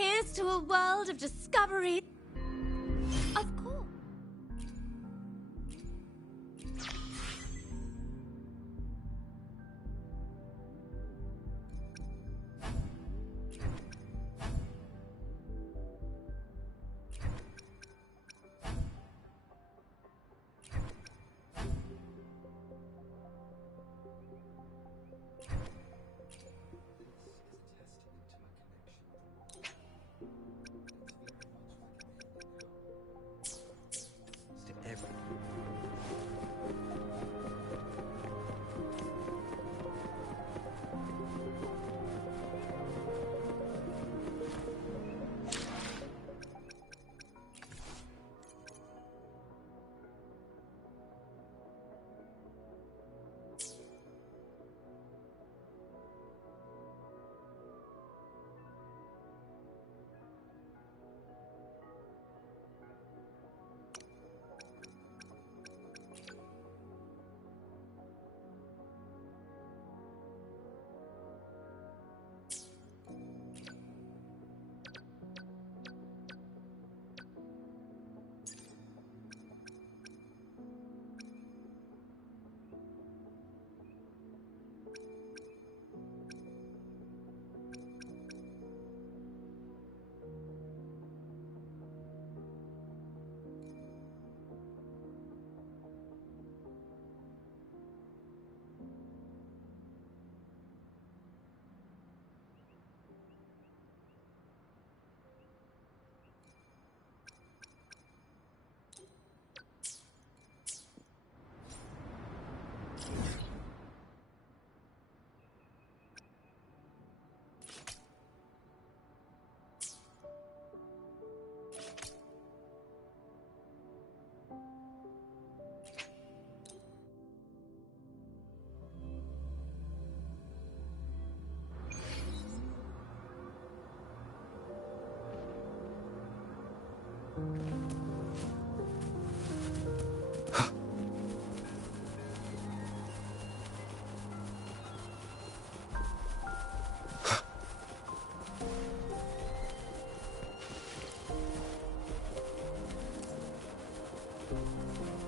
Here's to a world of discovery. Of course.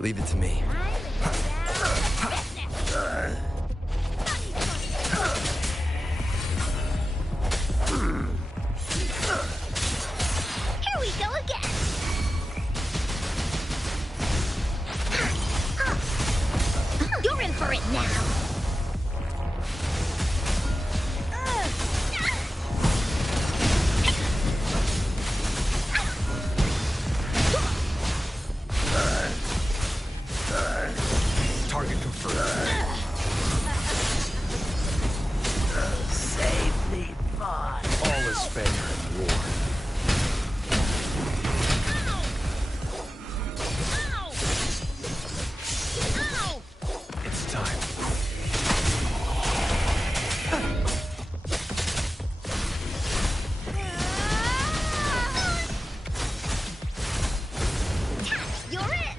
Leave it to me. Here we go again. You're in for it now. Target confirmed. Safely fought. All is fair in war. It's time. You're it.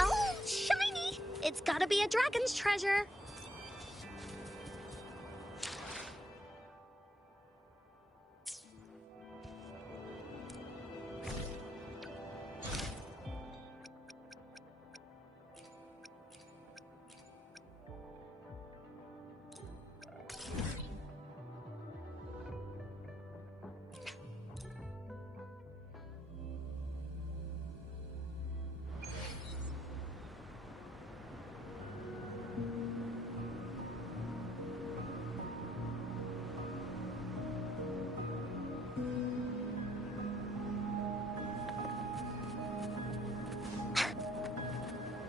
Oh, shiny! It's gotta be a dragon's treasure.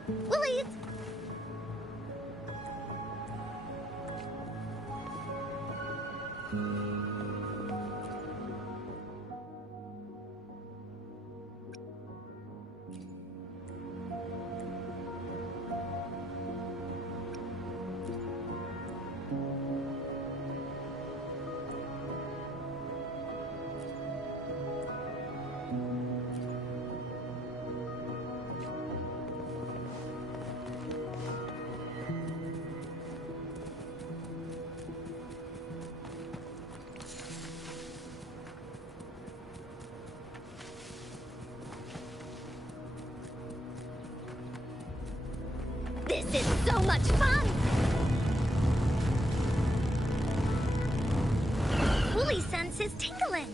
Woolies! This is so much fun! Wooly sense is tingling.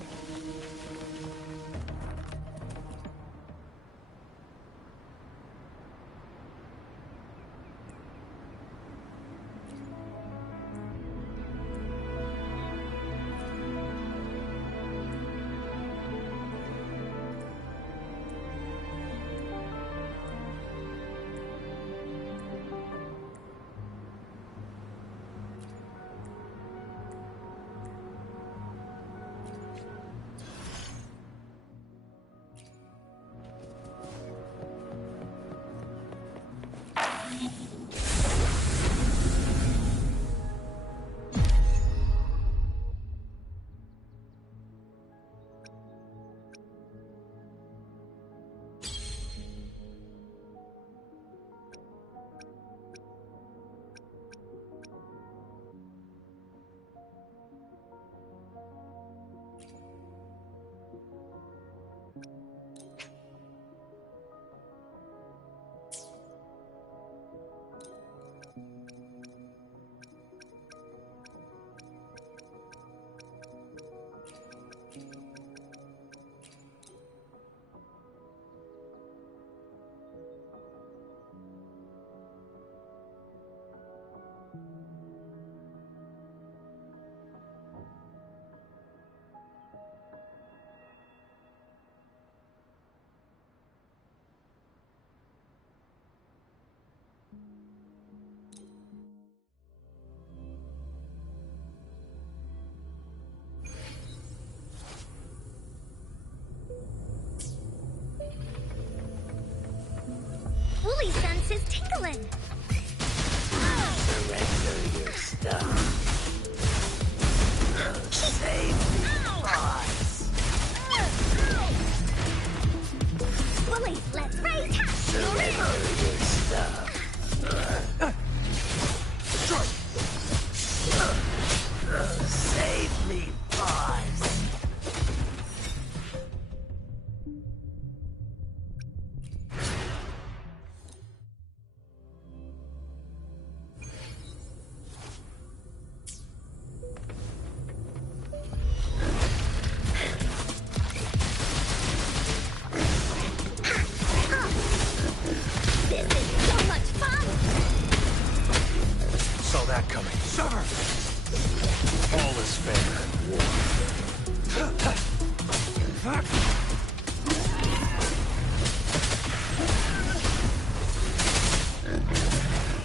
Woolly sense is tingling. Surrender your stuff. Save me, boss. Woolly, let's raise half. Surrender your stuff. Save me, boss. This is so much fun! Saw that coming. Summer! All is fair in war.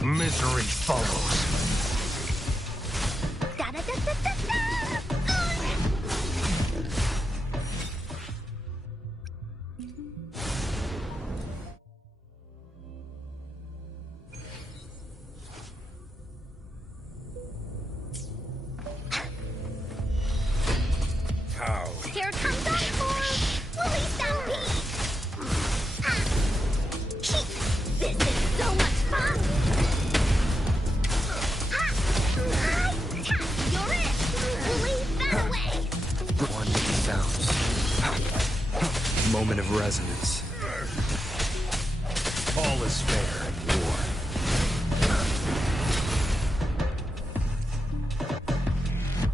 Misery follows. How? Here comes Encore! Woolly Stampede! This is so much fun! You're it! Woolly, that away! One with the sounds. Moment of resonance. All is fair in war.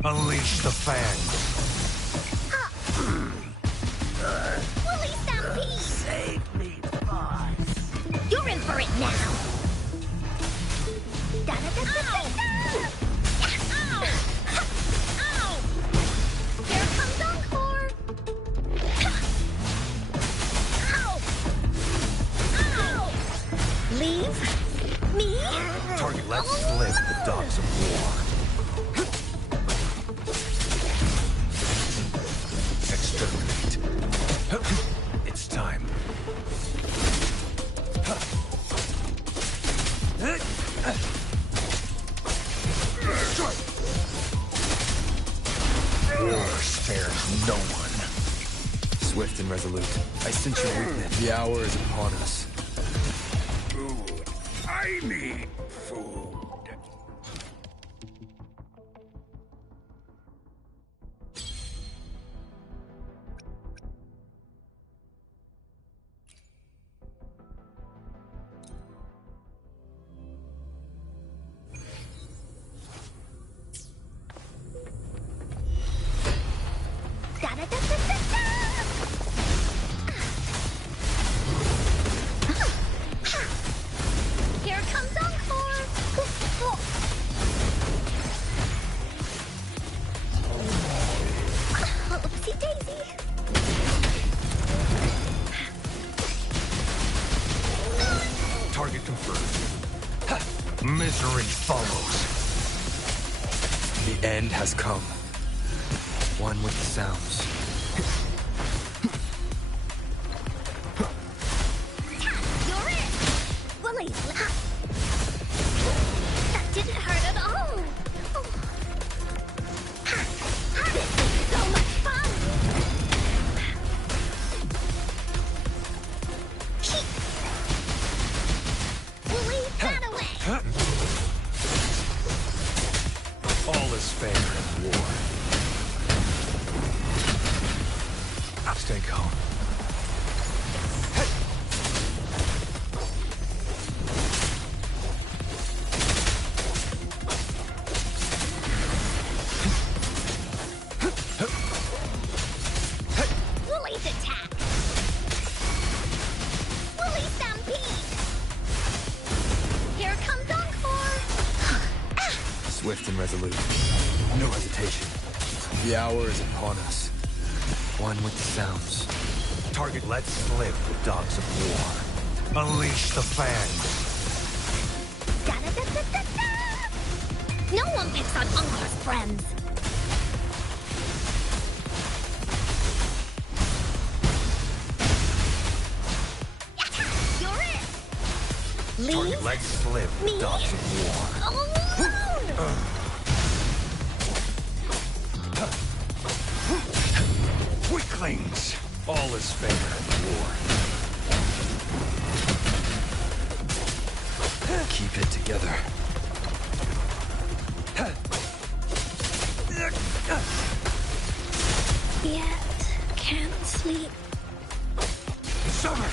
Unleash the fangs. Woolly Stampede! Save me, boss. You're in for it now! Ow! Ow! Here comes Encore! Ow! Ow! Leave No one. Swift and resolute. I sense your weakness. The hour is upon us. Food. I need food. Here comes Encore! Oopsie daisy! Target confirmed. Misery follows. The end has come. One with the sounds. You're it! Willie! That didn't hurt at all! This is so much fun! Willie, that away! All is fair in war. Stay calm. Willie's attack! Willie stampede! Here comes Encore! Swift and resolute. No hesitation. The hour is upon us. One with the sounds. Target let slip the dogs of war. Unleash the fangs. Da-da-da-da-da-da! No one picks on Encore's friends. You're it! Target Leave let slip the me dogs of war. alone! Weaklings! All is fair in war. Keep it together. Yet can't sleep. Summer!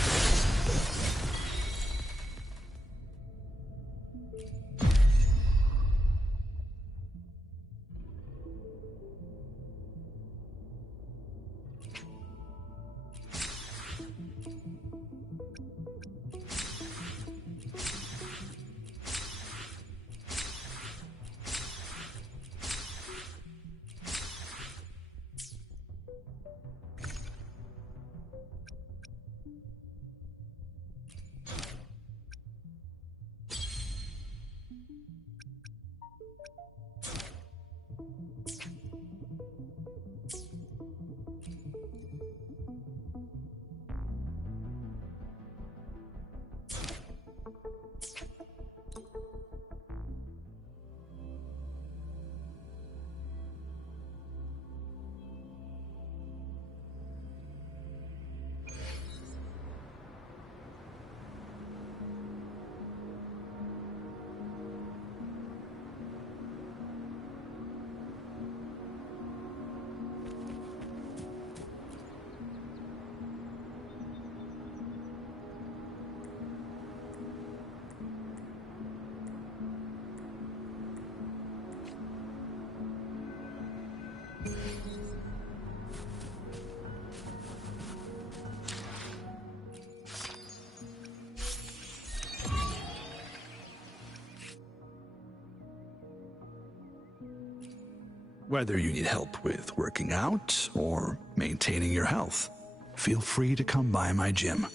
Whether you need help with working out or maintaining your health, feel free to come by my gym.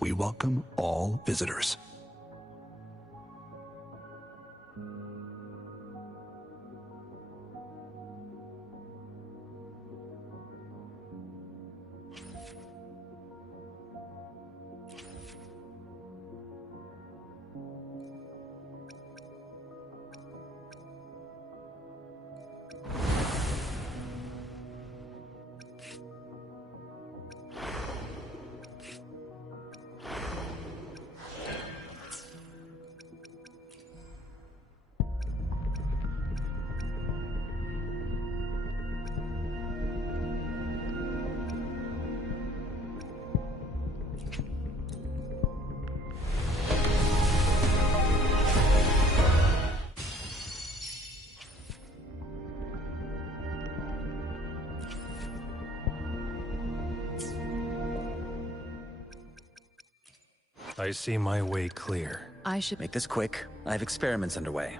We welcome all visitors. I see my way clear. I should Make this quick. I have experiments underway.